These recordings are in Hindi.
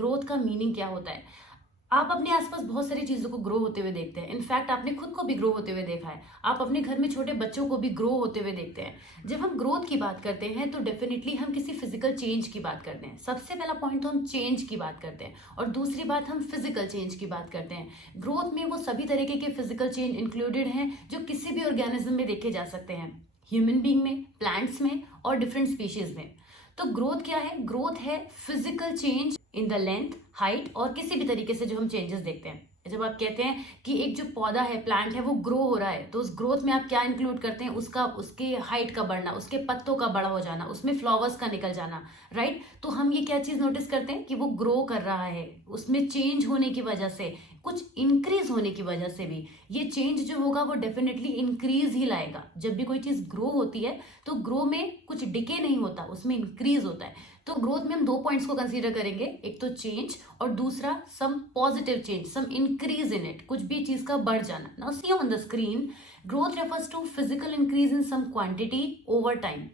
ग्रोथ का मीनिंग क्या होता है। आप अपने आसपास बहुत सारी चीजों को ग्रो होते हुए देखते हैं। इनफैक्ट आपने खुद को भी ग्रो होते हुए देखा है। आप अपने घर में छोटे बच्चों को भी ग्रो होते हुए देखते हैं। जब हम ग्रोथ की बात करते हैं तो डेफिनेटली हम किसी फिजिकल चेंज की बात करते हैं। सबसे पहला पॉइंट तो हम चेंज की बात करते हैं और दूसरी बात हम फिजिकल चेंज की बात करते हैं। ग्रोथ में वो सभी तरीके के फिजिकल चेंज इंक्लूडेड हैं जो किसी भी ऑर्गेनिज्म में देखे जा सकते हैं, ह्यूमन बींग में, प्लांट्स में और डिफरेंट स्पीशीज में। तो ग्रोथ क्या है? ग्रोथ है physical change in the length, height और किसी भी तरीके से जो हम चेंजेस देखते हैं। जब आप कहते हैं कि एक जो पौधा है, प्लांट है, वो ग्रो हो रहा है, तो उस ग्रोथ में आप क्या इंक्लूड करते हैं? उसका, उसके हाइट का बढ़ना, उसके पत्तों का बड़ा हो जाना, उसमें फ्लावर्स का निकल जाना, राइट। तो हम ये क्या चीज नोटिस करते हैं कि वो ग्रो कर रहा है, उसमें चेंज होने की वजह से, कुछ इंक्रीज होने की वजह से भी ये चेंज जो होगा वो डेफिनेटली इंक्रीज ही लाएगा। जब भी कोई चीज ग्रो होती है तो ग्रो में कुछ डिके नहीं होता, उसमें इंक्रीज होता है। तो ग्रोथ में हम दो पॉइंट्स को कंसीडर करेंगे, एक तो चेंज और दूसरा some positive change, some increase in it, कुछ भी चीज का बढ़ जाना। Now see on the screen, growth refers to physical increase in some quantity over time.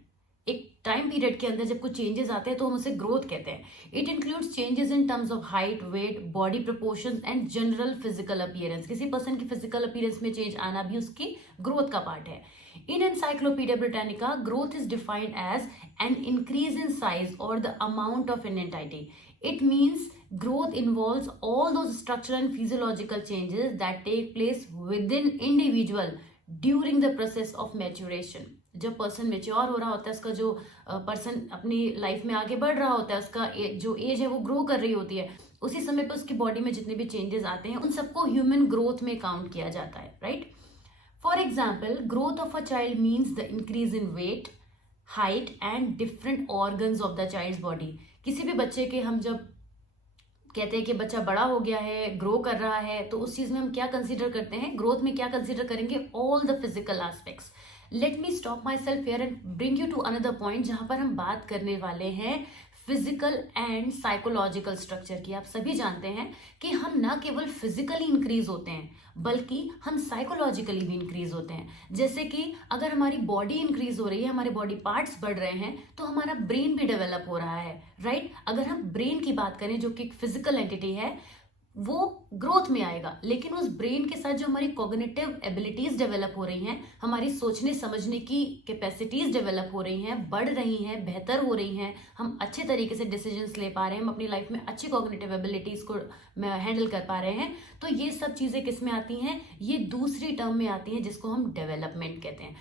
एक टाइम पीरियड के अंदर जब कुछ चेंजेस आते हैं तो हम उसे ग्रोथ कहते हैं। It includes changes in terms of height, weight, body proportions and general physical appearance. किसी पर्सन की फिजिकल अपीयरेंस में चेंज आना भी उसकी ग्रोथ का पार्ट है। In Encyclopedia Britannica, growth is defined as an increase in size or the amount of an entity. It means growth involves all those structural and physiological changes that take place within individual during the process of maturation. जब पर्सन मेच्योर हो रहा होता है, उसका जो पर्सन अपनी लाइफ में आगे बढ़ रहा होता है, उसका जो एज है वो ग्रो कर रही होती है, उसी समय पर उसकी बॉडी में जितने भी चेंजेस आते हैं उन सबको ह्यूमन ग्रोथ में काउंट किया जाता है, right. For example, growth of a child means the increase in weight, height and different organs of the child's body. किसी भी बच्चे के हम जब कहते हैं कि बच्चा बड़ा हो गया है, ग्रो कर रहा है, तो उस चीज में हम क्या कंसीडर करते हैं? ग्रोथ में क्या कंसीडर करेंगे? All the physical aspects. Let me stop myself here and bring you to another point जहां पर हम बात करने वाले हैं फिजिकल एंड साइकोलॉजिकल स्ट्रक्चर की। आप सभी जानते हैं कि हम ना केवल फिजिकली इंक्रीज होते हैं बल्कि हम साइकोलॉजिकली भी इंक्रीज होते हैं। जैसे कि अगर हमारी बॉडी इंक्रीज हो रही है, हमारे बॉडी पार्ट्स बढ़ रहे हैं, तो हमारा ब्रेन भी डेवलप हो रहा है, राइट। अगर हम ब्रेन की बात करें जो कि एक फिजिकल एंटिटी है, वो ग्रोथ में आएगा, लेकिन उस ब्रेन के साथ जो हमारी कॉग्निटिव एबिलिटीज डेवलप हो रही हैं, हमारी सोचने समझने की कैपेसिटीज डेवलप हो रही हैं, बढ़ रही हैं, बेहतर हो रही हैं, हम अच्छे तरीके से डिसीजंस ले पा रहे हैं, हम अपनी लाइफ में अच्छी कॉग्निटिव एबिलिटीज को हैंडल कर पा रहे हैं। तो ये सब चीजें किस में आती हैं? ये दूसरी टर्म में आती हैं जिसको हम डेवलपमेंट कहते हैं।